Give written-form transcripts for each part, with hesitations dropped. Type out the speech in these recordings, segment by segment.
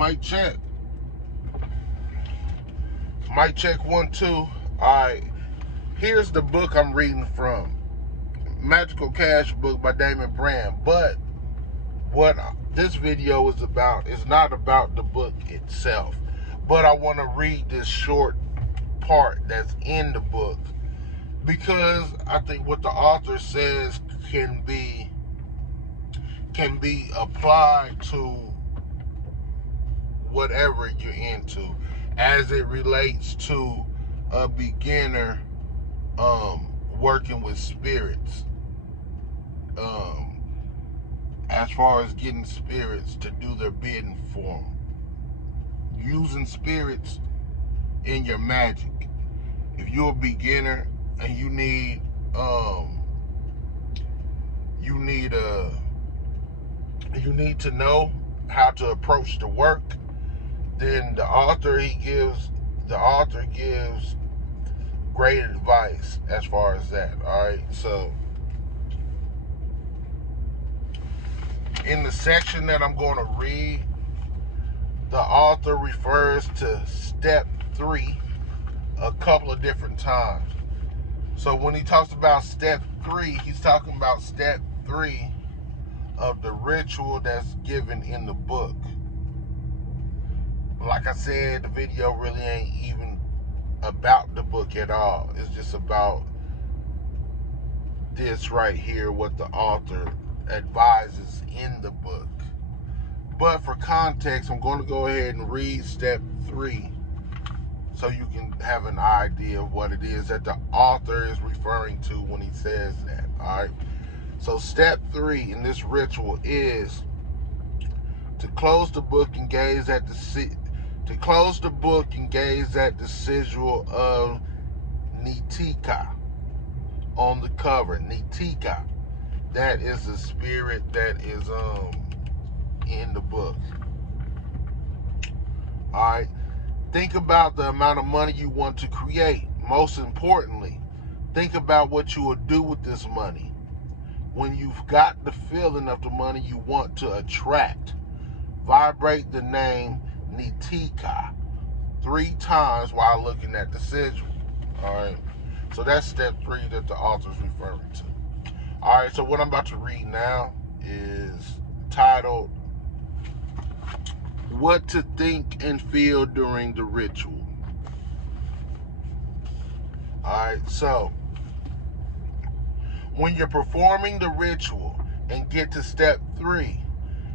Mic check. Mic check 1, 2. Alright. Here's the book I'm reading from. Magical Cash book by Damon Brand. But what this video is about is not about the book itself. But I want to read this short part that's in the book, because I think what the author says can be applied to whatever you're into, as it relates to a beginner working with spirits, as far as getting spirits to do their bidding for them, using spirits in your magic. If you're a beginner and you need to know how to approach the work, then the author gives great advice as far as that. Alright, so in the section that I'm going to read, the author refers to step 3 a couple of different times. So when he talks about step 3, he's talking about step 3 of the ritual that's given in the book. Like I said, the video really ain't even about the book at all. It's just about this right here, what the author advises in the book. But for context, I'm going to go ahead and read step 3 so you can have an idea of what it is that the author is referring to when he says that. Alright. So step 3 in this ritual is to close the book and gaze at the sigil of Nitika on the cover. Nitika, that is the spirit that is in the book. Alright. Think about the amount of money you want to create. Most importantly, think about what you will do with this money. When you've got the feeling of the money you want to attract, vibrate the name Nitika 3 times while looking at the sigil. Alright, so that's step 3 that the author's referring to. Alright, so what I'm about to read now is titled What to Think and Feel During the Ritual. Alright, so when you're performing the ritual and get to step 3,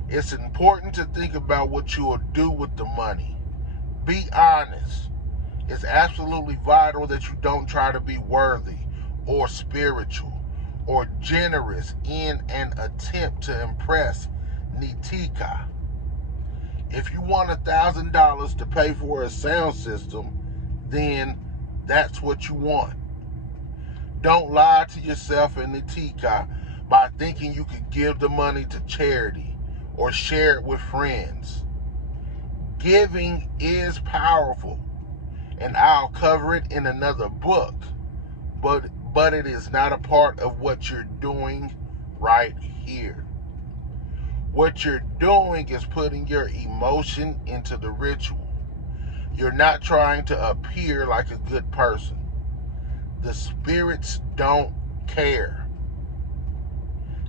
it's important to think about what you will do with the money. Be honest. It's absolutely vital that you don't try to be worthy or spiritual or generous in an attempt to impress Nitika. If you want $1,000 to pay for a sound system, then that's what you want. Don't lie to yourself and Nitika by thinking you could give the money to charity or share it with friends. Giving is powerful, and I'll cover it in another book, but it is not a part of what you're doing right here. What you're doing is putting your emotion into the ritual. You're not trying to appear like a good person. The spirits don't care.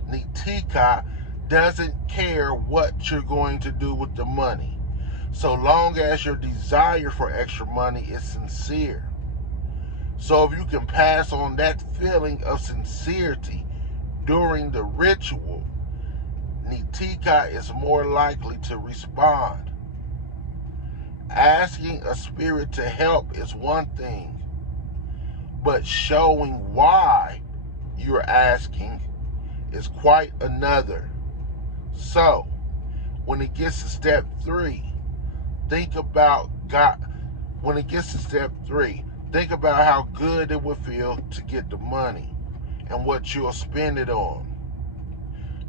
Nitika doesn't care what you're going to do with the money, so long as your desire for extra money is sincere. So if you can pass on that feeling of sincerity during the ritual, Nitika is more likely to respond. Asking a spirit to help is one thing, but showing why you're asking is quite another. So, when it gets to step 3, think about how good it would feel to get the money and what you'll spend it on.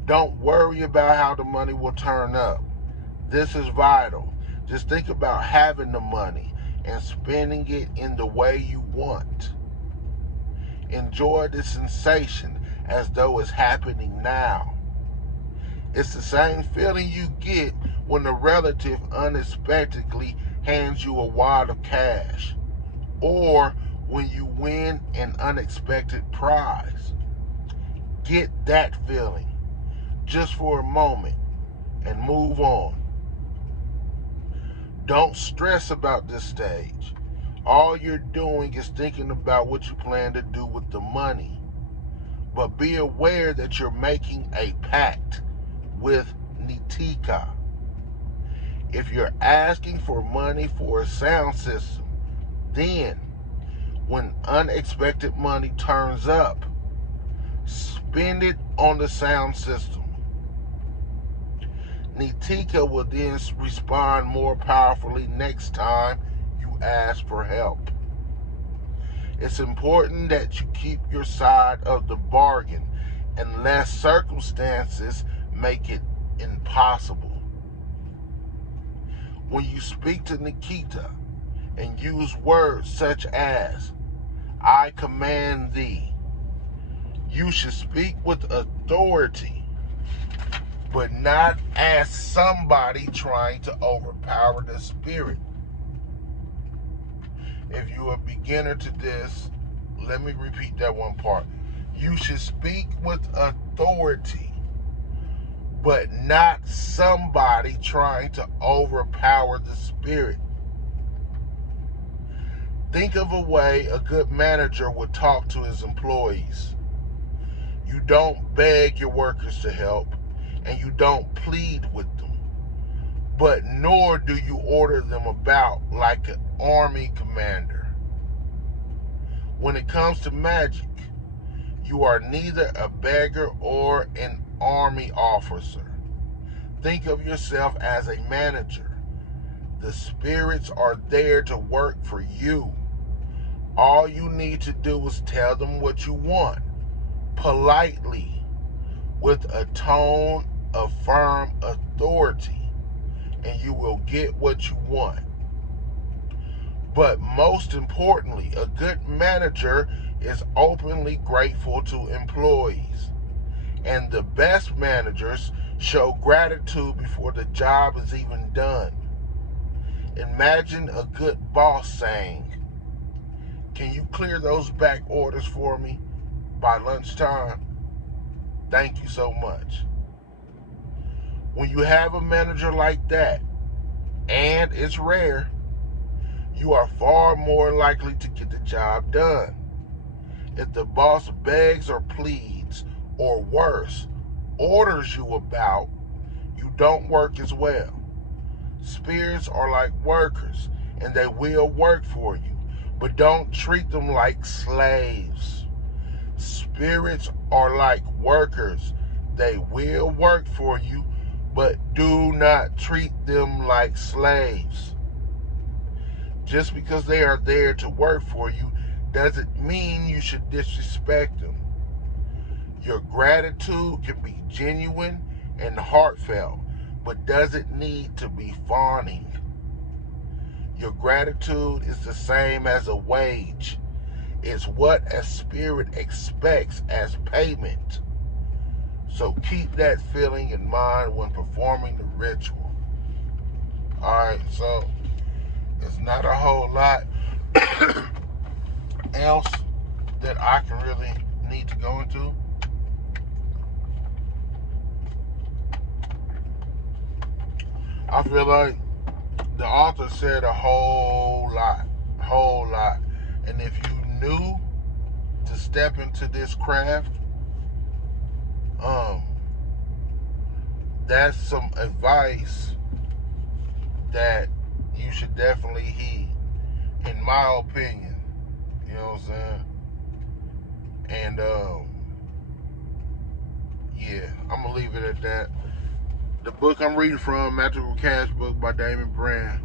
Don't worry about how the money will turn up. This is vital. Just think about having the money and spending it in the way you want. Enjoy the sensation as though it's happening now. It's the same feeling you get when a relative unexpectedly hands you a wad of cash, or when you win an unexpected prize. Get that feeling just for a moment and move on. Don't stress about this stage. All you're doing is thinking about what you plan to do with the money. But be aware that you're making a pact with Nitika. If you're asking for money for a sound system, then when unexpected money turns up, spend it on the sound system. Nitika will then respond more powerfully next time you ask for help. It's important that you keep your side of the bargain unless circumstances make it impossible. When you speak to Nikita and use words such as, I command thee, you should speak with authority, but not as somebody trying to overpower the spirit. If you're a beginner to this, let me repeat that one part. You should speak with authority, but not somebody trying to overpower the spirit. Think of a way a good manager would talk to his employees. You don't beg your workers to help, and you don't plead with them, but nor do you order them about like an army commander. When it comes to magic, you are neither a beggar or an army officer. Think of yourself as a manager. The spirits are there to work for you. All you need to do is tell them what you want, politely, with a tone of firm authority, and you will get what you want. But most importantly, a good manager is openly grateful to employees. And the best managers show gratitude before the job is even done. Imagine a good boss saying, can you clear those back orders for me by lunchtime? Thank you so much. When you have a manager like that, and it's rare, you are far more likely to get the job done. If the boss begs or pleads, or worse, orders you about, you don't work as well. Spirits are like workers, and they will work for you, but don't treat them like slaves. Spirits are like workers. They will work for you, but do not treat them like slaves. Just because they are there to work for you doesn't mean you should disrespect them. Your gratitude can be genuine and heartfelt, but doesn't need to be fawning. Your gratitude is the same as a wage. It's what a spirit expects as payment. So keep that feeling in mind when performing the ritual. Alright, so it's not a whole lot else that I can really need to go into. I feel like the author said a whole lot. And if you knew to step into this craft, that's some advice that you should definitely heed, in my opinion. You know what I'm saying? And yeah, I'm gonna leave it at that. The book I'm reading from, Magical Cash book by Damon Brand.